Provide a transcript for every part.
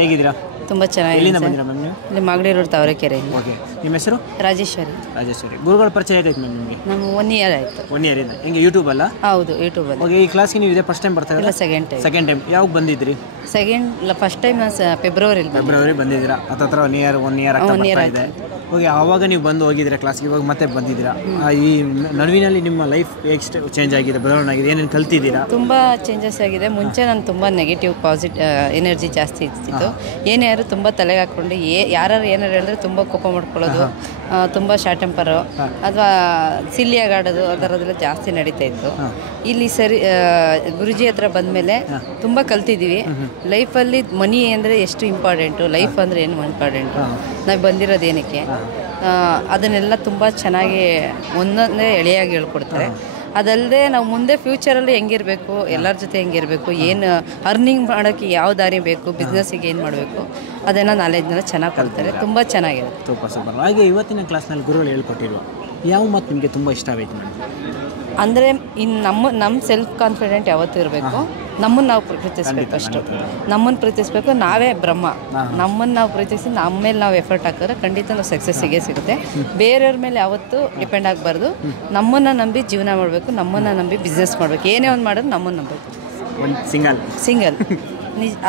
ಹೇಗಿದ್ದೀರಾ? ತುಂಬ ಚೆನ್ನಾಗಿದೆ. ಎಲ್ಲಿಂದ ಬಂದಿರಾ ಮ್ಯಾಮ್ ನೀವು? ಇಲ್ಲಿ ಮಾಗಡಿ ರೋಡ್ ತಾವರೆಕೆರೆ. ಓಕೆ, ನಿಮ್ಮ ಹೆಸರು? ರಾಜೇಶ್ವರಿ. ರಾಜೇಶ್ವರಿ. ಗುರುಗಳ ಪರಿಚಯ ಹೇಗಾಯ್ತು ಮ್ಯಾಮ್ ನಿಮಗೆ? ನಮ್ಮ 1 ಇಯರ್ ಆಯಿತು. 1 ಇಯರ್ ಇಂದ ಹೆಂಗೆ ಯೂಟ್ಯೂಬ್ ಅಲ್ಲ? ಹೌದು, ಯೂಟ್ಯೂಬಲ್ಲಿ. ಓಕೆ, ಈ ಕ್ಲಾಸ್ಗೆ ನೀವು ಇದೇ ಫಸ್ಟ್ ಟೈಮ್ ಬರ್ತಾ ಇದ್ದೀರಾ? Second time. Second time. ಯಾವಾಗ ಬಂದಿದ್ರಿ? ಫಸ್ಟ್ ಟೈಮ್ ಫೆಬ್ರವರಿ ಬಂದಿದ್ದೀರಾ? ಹತ್ರ 1 ಇಯರ್ ಆಗ್ತಾ ಇದೆ. ಓಕೆ, ಆವಾಗ ನೀವು ಬಂದು ಹೋಗಿದ್ದೀರಾ ಕ್ಲಾಸ್ಗೆ, ಇವಾಗ ಮತ್ತೆ ಬಂದಿದ್ದೀರಾ. ಈ ನಡುವಿನಲ್ಲಿ ನಿಮ್ಮ ಲೈಫ್ ಹೇಗೆ ಚೇಂಜ್ ಆಗಿದೆ, ಬದಲಾವಣೆ ಆಗಿದೆ, ಏನೇನು ಕಲ್ತಿದ್ದೀರಾ? ತುಂಬ ಚೇಂಜಸ್ ಆಗಿದೆ. ಮುಂಚೆ ನಾನು ತುಂಬ ನೆಗೆಟಿವ್ ಎನರ್ಜಿ ಜಾಸ್ತಿ ಇರ್ತಿತ್ತು. ಏನೇ ಯಾರು ತುಂಬ ತಲೆಗೆ ಹಾಕ್ಕೊಂಡು ಯಾರು ಏನಾರು ಹೇಳಿದ್ರೆ ತುಂಬ ಕೋಪ ಮಾಡ್ಕೊಳ್ಳೋದು, ತುಂಬ ಶಾರ್ಟ್ ಟೆಂಪರು ಅಥವಾ ಸಿಲ್ಲಿಯಾಗಿ ಆಡೋದು, ಆ ಥರದ್ದೆಲ್ಲ ಜಾಸ್ತಿ ನಡೀತಾ ಇತ್ತು. ಇಲ್ಲಿ ಗುರುಜಿ ಹತ್ರ ಬಂದಮೇಲೆ ತುಂಬ ಕಲ್ತಿದ್ದೀವಿ. ಲೈಫಲ್ಲಿ ಮನಿ ಅಂದರೆ ಎಷ್ಟು ಇಂಪಾರ್ಟೆಂಟು, ಲೈಫ್ ಅಂದರೆ ಏನು ಇಂಪಾರ್ಟೆಂಟು, ನಾವು ಬಂದಿರೋದು ಏನಕ್ಕೆ, ಅದನ್ನೆಲ್ಲ ತುಂಬ ಚೆನ್ನಾಗಿ ಒಂದೊಂದೇ ಎಳೆಯಾಗಿ ಹೇಳ್ಕೊಡ್ತಾರೆ. ಅದಲ್ಲದೆ ನಾವು ಮುಂದೆ ಫ್ಯೂಚರಲ್ಲಿ ಹೆಂಗಿರಬೇಕು, ಎಲ್ಲರ ಜೊತೆ ಹೆಂಗಿರಬೇಕು, ಏನು ಅರ್ನಿಂಗ್ ಮಾಡೋಕ್ಕೆ ಯಾವ ದಾರಿ ಬೇಕು, ಬಿಸ್ನೆಸ್ಸಿಗೆ ಏನು ಮಾಡಬೇಕು, ಅದನ್ನು ನಾಲೆಜ್ನೆಲ್ಲ ಚೆನ್ನಾಗಿ ಕೊಡ್ತಾರೆ. ತುಂಬ ಚೆನ್ನಾಗಿದೆ. ಸೂಪರ್. ಹಾಗೆ ಇವತ್ತಿನ ಕ್ಲಾಸ್ನಲ್ಲಿ ಗುರುಗಳು ಹೇಳ್ಕೊಟ್ಟಿರುವ ಯಾವ ಮಾತು ನಿಮಗೆ ತುಂಬ ಇಷ್ಟ ಆಯಿತು ಮೇಡಮ್? ಅಂದರೆ ನಮ್ಮ ಸೆಲ್ಫ್ ಕಾನ್ಫಿಡೆಂಟ್ ಯಾವತ್ತೂ ಇರಬೇಕು. ನಮ್ಮನ್ನು ನಾವು ಪ್ರೀತಿಸ್ಬೇಕು. ಅಷ್ಟು ನಮ್ಮನ್ನು ಪ್ರೀತಿಸ್ಬೇಕು. ನಾವೇ ಬ್ರಹ್ಮ. ನಮ್ಮನ್ನು ನಾವು ಪ್ರೀತಿಸಿ ನಮ್ಮ ಮೇಲೆ ನಾವು ಎಫರ್ಟ್ ಹಾಕಿದ್ರೆ ಖಂಡಿತ ನಾವು ಸಕ್ಸಸ್ಸಿಗೆ ಸಿಗುತ್ತೆ. ಬೇರೆಯವ್ರ ಮೇಲೆ ಯಾವತ್ತೂ ಡಿಪೆಂಡ್ ಆಗಬಾರ್ದು. ನಮ್ಮನ್ನು ನಂಬಿ ಜೀವನ ಮಾಡಬೇಕು, ನಮ್ಮನ್ನು ನಂಬಿ ಬಿಸ್ನೆಸ್ ಮಾಡಬೇಕು. ಏನೇ ಒಂದು ಮಾಡೋದು ನಮ್ಮನ್ನು ನಂಬಬೇಕು. ಸಿಂಗಲ್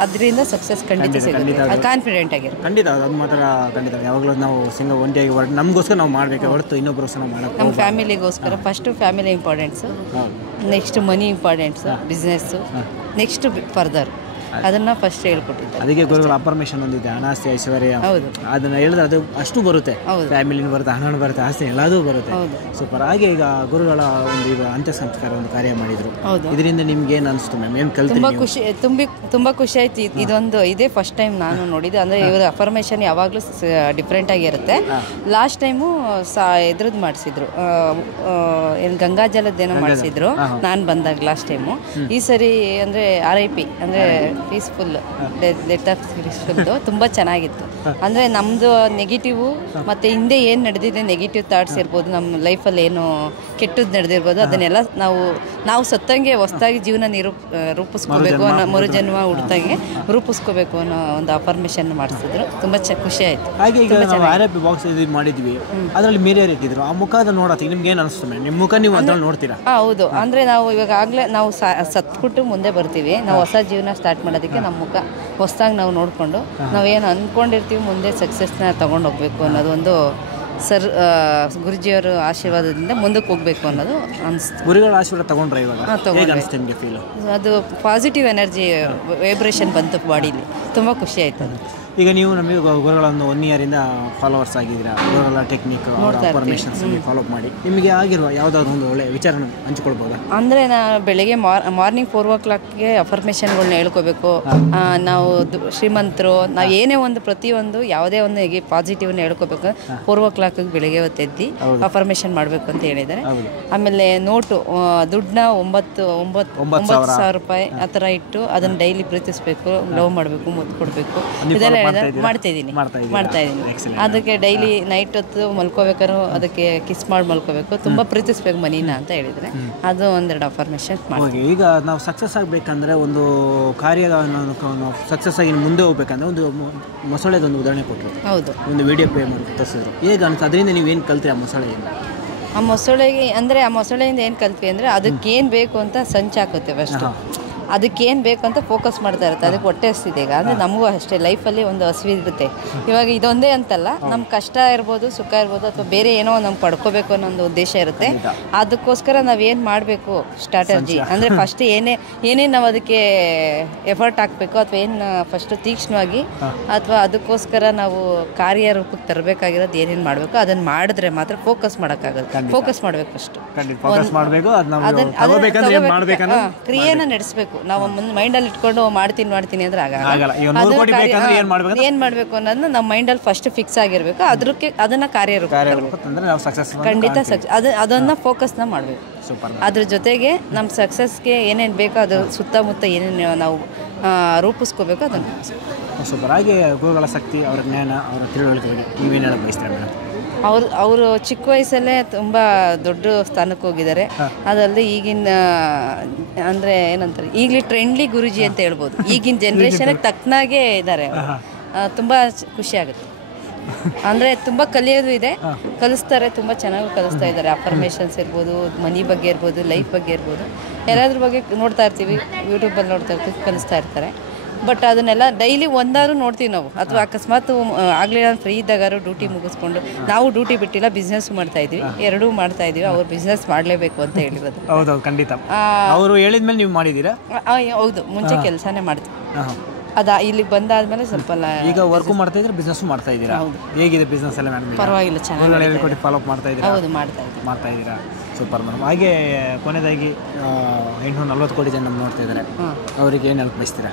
ಅದರಿಂದ ಸಕ್ಸಸ್ ಖಂಡಿತ ಸಿಗುತ್ತೆ. ಕಾನ್ಫಿಡೆಂಟ್ ಆಗಿರೋ ಖಂಡಿತ ಅದು ಮಾತ್ರ ಖಂಡಿತ. ಯಾವಾಗಲೂ ನಾವು ಒಂಟಿಯಾಗಿ ನಮಗೋಸ್ಕರ ನಾವು ಮಾಡಬೇಕು ಹೊರತು ಇನ್ನೊಬ್ಬರೋಸ್ಕರ ನಾವು ಮಾಡೋದು. ನಮ್ಮ ಫ್ಯಾಮಿಲಿಗೋಸ್ಕರ ಫಸ್ಟು ಫ್ಯಾಮಿಲಿ ಇಂಪಾರ್ಟೆನ್ಸು, ನೆಕ್ಸ್ಟ್ ಮನಿ ಇಂಪಾರ್ಟೆನ್ಸು, ಬಿಸ್ನೆಸ್ಸು, ನೆಕ್ಸ್ಟ್ ಫರ್ದರ್ ಅದನ್ನು ಫಸ್ಟ್ ಹೇಳ್ಕೊಟ್ಟಿದ್ದಾರೆ. ಅದಕ್ಕೆ ಗುರುಗಳ ಅಫರ್ಮೇಷನ್ ಒಂದಿದೆ, ಹಣಾಸ್ತಿ ಐಶ್ವರ್ಯ. ಹೌದು, ಅದನ್ನು ಹೇಳಿದ್ರೆ ಅದು ಅಷ್ಟು ಬರುತ್ತೆ. ಫ್ಯಾಮಿಲಿನ ಬರುತ್ತೆ, ಹಣ ಬರುತ್ತೆ, ಆಸ್ತಿ ಎಲ್ಲದೂ ಬರುತ್ತೆ. ಸೂಪರ್. ಹಾಗೆ ಈಗ ಗುರುಗಳ ಒಂದು ಈಗ ಅಂತ್ಯ ಸಂಸ್ಕಾರ ಒಂದು ಕಾರ್ಯ ಮಾಡಿದ್ರು, ಇದರಿಂದ ನಿಮ್ಗೆ ಏನು ಅನಿಸ್ತು ಮ್ಯಾಮ್? ಏನು ಕಲ್ತು? ತುಂಬ ಖುಷಿ ಆಯ್ತು. ಇದೇ ಫಸ್ಟ್ ಟೈಮ್ ನಾನು ನೋಡಿದ್ದೆ. ಅಂದರೆ ಇವರ ಅಫರ್ಮೇಷನ್ ಯಾವಾಗಲೂ ಡಿಫ್ರೆಂಟ್ ಆಗಿರುತ್ತೆ. ಲಾಸ್ಟ್ ಟೈಮು ಇದ್ರದ್ದು ಮಾಡಿಸಿದ್ರು, ಏನು ಗಂಗಾಜಲದ್ದೇನೋ ಮಾಡಿಸಿದ್ರು ನಾನು ಬಂದಾಗ ಲಾಸ್ಟ್ ಟೈಮು. ಈ ಸರಿ ಅಂದರೆ RIP ಅಂದರೆ ಪೀಸ್ಫುಲ್ ಡೆತ್ ಆಫ್ ಪೀಸ್ಫುಲ್ದು ತುಂಬ ಚೆನ್ನಾಗಿತ್ತು. ಅಂದರೆ ನಮ್ಮದು ನೆಗೆಟಿವು ಮತ್ತು ಹಿಂದೆ ಏನು ನಡೆದಿದೆ, ನೆಗೆಟಿವ್ ಥಾಟ್ಸ್ ಇರ್ಬೋದು, ನಮ್ಮ ಲೈಫಲ್ಲಿ ಏನು ಕೆಟ್ಟದ್ದು ನಡೆದಿರ್ಬೋದು, ಅದನ್ನೆಲ್ಲ ನಾವು ಸತ್ತಂಗೆ ಹೊಸದಾಗಿ ಜೀವನ ರೂಪಿಸ್ಕೋಬೇಕು ಅನ್ನೋ, ಮರುಜನ್ಮ ಹುಡ್ತಂಗೆ ರೂಪಿಸ್ಕೋಬೇಕು ಅನ್ನೋ ಒಂದು ಅಫರ್ಮೇಷನ್ ಮಾಡಿಸಿದ್ರು. ತುಂಬ ಖುಷಿ ಆಯಿತು. ಹಾಗೆ ಈಗ ನಾವು RIP ಬಾಕ್ಸ್ ಇದು ಮಾಡಿದ್ವಿ, ಅದರಲ್ಲಿ ಮಿರರ್ ಇಟ್ಟಿದ್ರು. ಆ ಮುಖದ ನೋಡೋದು ನಿಮ್ಗೆ ಏನು ಅನಿಸ್ತು ಮ್ಯಾಮ್? ನಿಮ್ಮ ಮುಖ ನೀವು ಅದ್ರಲ್ಲಿ ನೋಡ್ತೀರಾ? ಹೌದು. ಅಂದರೆ ನಾವು ಇವಾಗಲೇ ನಾವು ಸತ್ಬಿಟ್ಟು ಮುಂದೆ ಬರ್ತೀವಿ. ನಾವು ಹೊಸ ಜೀವನ ಸ್ಟಾರ್ಟ್ ಮಾಡೋದಕ್ಕೆ ನಮ್ಮ ಮುಖ ಹೊಸದಾಗಿ ನಾವು ನೋಡಿಕೊಂಡು ನಾವೇನು ಅಂದ್ಕೊಂಡಿರ್ತೀವಿ ಮುಂದೆ ಸಕ್ಸಸ್ನ ತೊಗೊಂಡು ಹೋಗ್ಬೇಕು ಅನ್ನೋದು ಒಂದು ಗುರುಜಿಯವರ ಆಶೀರ್ವಾದದಿಂದ ಮುಂದಕ್ಕೆ ಹೋಗ್ಬೇಕು ಅನ್ನೋದು ಅನಿಸ್ತು. ಗುರುಗಳ ಆಶೀರ್ವಾದ ತಗೊಂಡ್ರೆ ಇವಾಗ ಅದು ಪಾಸಿಟಿವ್ ಎನರ್ಜಿ ವೈಬ್ರೇಷನ್ ಬಂತು ಬಾಡಿಲಿ. ತುಂಬ ಖುಷಿ ಆಯ್ತು ಅದು. ಈಗ ನೀವು ನಮಗೆ ಗುರುಗಳೊಂದು 1 ಇಯರಿಂದ ಫಾಲೋವರ್ಸ್ ಆಗಿದ್ದೀರಾ. ಗುರುಗಳ ಟೆಕ್ನಿಕ್ ಇನ್ಫಾರ್ಮೇಷನ್ಸ್ ಫಾಲೋ ಮಾಡಿ ನಿಮಗೆ ಆಗಿರುವ ಯಾವುದಾದ್ರು ಒಂದು ಒಳ್ಳೆ ವಿಚಾರನ ಹಂಚ್ಕೊಳ್ಬೋದಾ? ಅಂದರೆ ನಾನು ಬೆಳಗ್ಗೆ ಮಾರ್ನಿಂಗ್ 4 o'clockಗೆ ಅಫರ್ಮೇಷನ್ಗಳನ್ನ ಹೇಳ್ಕೋಬೇಕು. ನಾವು ಶ್ರೀಮಂತರು, ನಾವು ಏನೇ ಒಂದು ಪ್ರತಿಯೊಂದು ಯಾವುದೇ ಒಂದು ಪಾಸಿಟಿವ್ನ ಹೇಳ್ಕೋಬೇಕು. 4 o'clockಗೆ ಬೆಳಗ್ಗೆ ಹೊತ್ತೆದ್ದು ಅಫರ್ಮೇಷನ್ ಮಾಡಬೇಕು ಅಂತ ಹೇಳಿದ್ದಾರೆ. ಆಮೇಲೆ ನೋಟು ದುಡ್ಡನ್ನ 9,000 ರೂಪಾಯಿ ಆ ಥರ ಇಟ್ಟು ಅದನ್ನು ಡೈಲಿ ಪ್ರೀತಿಸ್ಬೇಕು, ಲವ್ ಮಾಡಬೇಕು, ಮುದ್ದು ಕೊಡಬೇಕು. ಇದೆಲ್ಲ ಮಾಡ್ತಾ ಇದ್ದೀನಿ. ಅದಕ್ಕೆ ಡೈಲಿ ನೈಟ್ ಹೊತ್ತು ಮಲ್ಕೋಬೇಕಾದ್ರು ಅದಕ್ಕೆ ಕಿಸ್ ಮಾಡಿ ಮಲ್ಕೋಬೇಕು, ತುಂಬ ಪ್ರೀತಿಸ್ಬೇಕು ಮನಿನ ಅಂತ ಹೇಳಿದರೆ ಅದು 1-2 ಅಫರ್ಮೇಷನ್ ಮಾಡಿ. ಈಗ ನಾವು ಸಕ್ಸಸ್ ಆಗಬೇಕಂದ್ರೆ ಒಂದು ಕಾರ್ಯ ಸಕ್ಸಸ್ ಆಗಿ ಮುಂದೆ ಹೋಗ್ಬೇಕಂದ್ರೆ ಒಂದು ಮೊಸಳೆದೊಂದು ಉದಾಹರಣೆ ಕೊಟ್ಟರು. ಹೌದು, ಒಂದು ವಿಡಿಯೋ ಪ್ಲೇ ಮಾಡಿ ತೋರಿಸಿದ್ರು. ಹೇಗೆ ಅನ್ಸುತ್ತೆ? ಅದರಿಂದ ನೀವೇನು ಕಲ್ತ್ರಿ ಆ ಮೊಸಳೆಯಿಂದ? ಆ ಮೊಸಳೆಗೆ ಅಂದರೆ ಆ ಮೊಸಳೆಯಿಂದ ಏನು ಕಲ್ತ್ವಿ ಅಂದರೆ ಅದಕ್ಕೇನು ಬೇಕು ಅಂತ ಸಂಚಾಕುತ್ತೆ ಫಸ್ಟು. ಅದಕ್ಕೇನು ಬೇಕು ಅಂತ ಫೋಕಸ್ ಮಾಡ್ತಾ ಇರುತ್ತೆ, ಅದಕ್ಕೆ ಹೊಟ್ಟೆ ಹಸ್ತಿದೆ. ಈಗ ಅಂದರೆ ನಮಗೂ ಅಷ್ಟೇ ಲೈಫಲ್ಲಿ ಒಂದು ಹಸಿವಿರುತ್ತೆ. ಇವಾಗ ಇದೊಂದೇ ಅಂತಲ್ಲ, ನಮ್ಮ ಕಷ್ಟ ಇರ್ಬೋದು, ಸುಖ ಇರ್ಬೋದು, ಅಥವಾ ಬೇರೆ ಏನೋ ನಮ್ಗೆ ಪಡ್ಕೋಬೇಕು ಅನ್ನೋ ಒಂದು ಉದ್ದೇಶ ಇರುತ್ತೆ. ಅದಕ್ಕೋಸ್ಕರ ನಾವೇನು ಮಾಡಬೇಕು ಸ್ಟ್ರಾಟರ್ಜಿ ಅಂದರೆ ಫಸ್ಟ್ ಏನೇನು ನಾವು ಅದಕ್ಕೆ ಎಫರ್ಟ್ ಹಾಕಬೇಕು, ಅಥವಾ ಏನು ಫಸ್ಟು ತೀಕ್ಷ್ಣವಾಗಿ ಅಥವಾ ಅದಕ್ಕೋಸ್ಕರ ನಾವು ಕಾರ್ಯರೂಪಕ್ಕೆ ತರಬೇಕಾಗಿರೋದು ಏನೇನು ಮಾಡಬೇಕು ಅದನ್ನು ಮಾಡಿದ್ರೆ ಮಾತ್ರ ಫೋಕಸ್ ಮಾಡೋಕ್ಕಾಗುತ್ತೆ. ಫೋಕಸ್ ಮಾಡಬೇಕು ಫಸ್ಟ್, ಕ್ರಿಯೆನ ನಡೆಸಬೇಕು. ನಾವು ಮೈಂಡಲ್ಲಿ ಇಟ್ಕೊಂಡು ಮಾಡ್ತೀನಿ ಅಂದ್ರೆ ಆಗಲ್ಲ. ಏನು ಮಾಡಬೇಕು ಅನ್ನೋದನ್ನ ನಮ್ಮ ಮೈಂಡಲ್ಲಿ ಫಸ್ಟ್ ಫಿಕ್ಸ್ ಆಗಿರಬೇಕು. ಅದನ್ನ ಕಾರ್ಯರೂಪ ಖಂಡಿತ ಅದನ್ನ ಫೋಕಸ್ನ ಮಾಡಬೇಕು. ಅದ್ರ ಜೊತೆಗೆ ನಮ್ಮ ಸಕ್ಸಸ್ಗೆ ಏನೇನು ಬೇಕೋ ಅದ್ರ ಸುತ್ತಮುತ್ತ ಏನೇನು ನಾವು ರೂಪಿಸ್ಕೋಬೇಕು ಅದನ್ನು. ಸೂಪರ್. ಹಾಗೆ ಗುರುಗಳ ಶಕ್ತಿ, ಅವರ ಜ್ಞಾನ, ಅವರ ತಿಳುವಳಿಕೆಗೆ ನೀವೇನು ಹೇಳಕ್ಕೆ ಬಯಸ್ತೀರಾ ಮೇಡಮ್? ಅವರು ಚಿಕ್ಕ ವಯಸ್ಸಲ್ಲೇ ತುಂಬ ದೊಡ್ಡ ಸ್ಥಾನಕ್ಕೆ ಹೋಗಿದ್ದಾರೆ. ಅದಲ್ಲದೆ ಈಗಿನ ಅಂದರೆ ಏನಂತಾರೆ, ಈಗಲೇ ಟ್ರೆಂಡ್ಲಿ ಗುರುಜಿ ಅಂತ ಹೇಳ್ಬೋದು. ಈಗಿನ ಜನ್ರೇಷನ್ಗೆ ತಕ್ಕನಾಗೆ ಇದ್ದಾರೆ. ತುಂಬ ಖುಷಿ ಆಗುತ್ತೆ. ಅಂದರೆ ತುಂಬ ಕಲಿಯೋದು ಇದೆ, ಕಲಿಸ್ತಾರೆ, ತುಂಬ ಚೆನ್ನಾಗಿ ಕಲಿಸ್ತಾ ಇದ್ದಾರೆ. ಅಫರ್ಮೇಷನ್ಸ್ ಇರ್ಬೋದು, ಮನಿ ಬಗ್ಗೆ ಇರ್ಬೋದು, ಲೈಫ್ ಬಗ್ಗೆ ಇರ್ಬೋದು, ಎಲ್ಲದ್ರ ಬಗ್ಗೆ ನೋಡ್ತಾ ಇರ್ತೀವಿ, ಯೂಟ್ಯೂಬಲ್ಲಿ ನೋಡ್ತಾ ಇರ್ತೀವಿ, ಕಲಿಸ್ತಾ ಇರ್ತಾರೆ. ಬಟ್ ಅದನ್ನೆಲ್ಲ ಡೈಲಿ ಒಂದಾದ್ರೂ ನೋಡ್ತೀವಿ ನಾವು. ಅಥವಾ ಅಕಸ್ಮಾತ್ ಆಗಲೇ ನಾನು ಫ್ರೀ ಇದ್ದಾಗಾರು ಡ್ಯೂಟಿ ಮುಗಿಸ್ಕೊಂಡು, ನಾವು ಡ್ಯೂಟಿ ಬಿಟ್ಟಿಲ್ಲ, ಬಿಸ್ನೆಸ್ ಮಾಡ್ತಾಯಿದ್ವಿ, ಎರಡೂ ಮಾಡ್ತಾಯಿದ್ವಿ. ಅವ್ರು ಬಿಸ್ನೆಸ್ ಮಾಡಲೇಬೇಕು ಅಂತ ಹೇಳಿರೋದು. ಹೌದು, ಖಂಡಿತ. ಅವರು ಹೇಳಿದ್ಮೇಲೆ ನೀವು ಮಾಡಿದ್ದೀರಾ? ಹೌದು, ಮುಂಚೆ ಕೆಲಸನೇ ಮಾಡ್ತೀವಿ. ಇಲ್ಲಿಗೆ ಬಂದಾದ್ಮೇಲೆ ಸ್ವಲ್ಪ ಈಗ ವರ್ಕ್ ಮಾಡ್ತಾ ಇದ್ರೆ ಬಿಸ್ನೆಸ್ ಮಾಡ್ತಾ ಇದ್ದೀರಾ? ಹೇಗಿದೆ ಬಿಸ್ನೆಸ್ ಎಲ್ಲ ಮೇಡಮ್? ಪರವಾಗಿಲ್ಲ, ಚೆನ್ನಾಗಿ ಫಾಲೋ ಅಪ್ ಮಾಡ್ತಾ ಇದ್ದೀರಾ? ಹೌದು, ಮಾಡ್ತಾ ಇದ್ದೀರಾ. Super madam. ಹಾಗೆ ಕೊನೆಯದಾಗಿ 840 ಕೋಟಿ ಜನ ನೋಡ್ತಾ ಇದ್ದಾರೆ, ಅವರಿಗೆ ಏನು ಹೆಲ್ಪ್ ಬಯಸ್ತೀರಾ?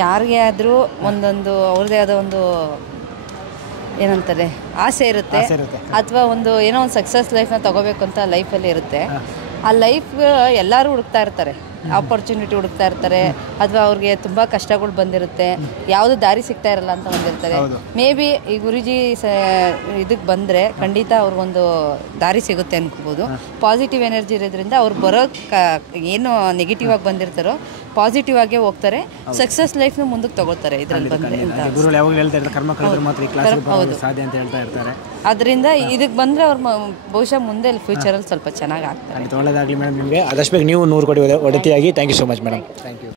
ಯಾರಿಗೆ ಆದರೂ ಒಂದೊಂದು ಅವ್ರದ್ದೇ ಆದ ಒಂದು ಏನಂತಾರೆ ಆಸೆ ಇರುತ್ತೆ, ಅಥವಾ ಏನೋ ಒಂದು ಸಕ್ಸಸ್ ಲೈಫ್ನ ತಗೋಬೇಕು ಅಂತ ಲೈಫಲ್ಲಿ ಇರುತ್ತೆ. ಆ ಲೈಫ್ ಎಲ್ಲರೂ ಹುಡುಕ್ತಾ ಇರ್ತಾರೆ, ಆಪರ್ಚುನಿಟಿ ಹುಡುಕ್ತಾ ಇರ್ತಾರೆ, ಅಥವಾ ಅವ್ರಿಗೆ ತುಂಬ ಕಷ್ಟಗಳು ಬಂದಿರುತ್ತೆ, ಯಾವುದು ದಾರಿ ಸಿಗ್ತಾ ಇರಲ್ಲ ಅಂತ ಬಂದಿರ್ತಾರೆ. ಮೇ ಬಿ ಈ ಗುರುಜಿ ಇದಕ್ಕೆ ಬಂದರೆ ಖಂಡಿತ ಅವ್ರಿಗೊಂದು ದಾರಿ ಸಿಗುತ್ತೆ ಅನ್ಕೋಬೋದು. ಪಾಸಿಟಿವ್ ಎನರ್ಜಿ ಇರೋದ್ರಿಂದ ಅವ್ರು ಏನು ನೆಗೆಟಿವ್ ಆಗಿ ಬಂದಿರ್ತಾರೋ ಪಾಸಿಟಿವ್ ಆಗೇ ಹೋಗ್ತಾರೆ, ಸಕ್ಸಸ್ ಲೈಫ್ನ ಮುಂದಕ್ಕೆ ತಗೋತಾರೆ ಇದರಲ್ಲಿ ಬಂದರೆ ಅಂತ. ಅದರಿಂದ ಇದಕ್ಕೆ ಬಂದರೆ ಅವ್ರು ಬಹುಶಃ ಮುಂದೆ ಫ್ಯೂಚರಲ್ಲಿ ಸ್ವಲ್ಪ ಚೆನ್ನಾಗಿ ಆಗ್ತಾರೆ. ಒಳ್ಳೆಯದಾಗಲಿ ಮೇಡಮ್ ನಿಮಗೆ. ಆದಷ್ಟು ಬೇಗ ನೀವು 100 ಕೋಟಿ ಒಡತಿಯಾಗಿ. Thank you so much madam. Thank you.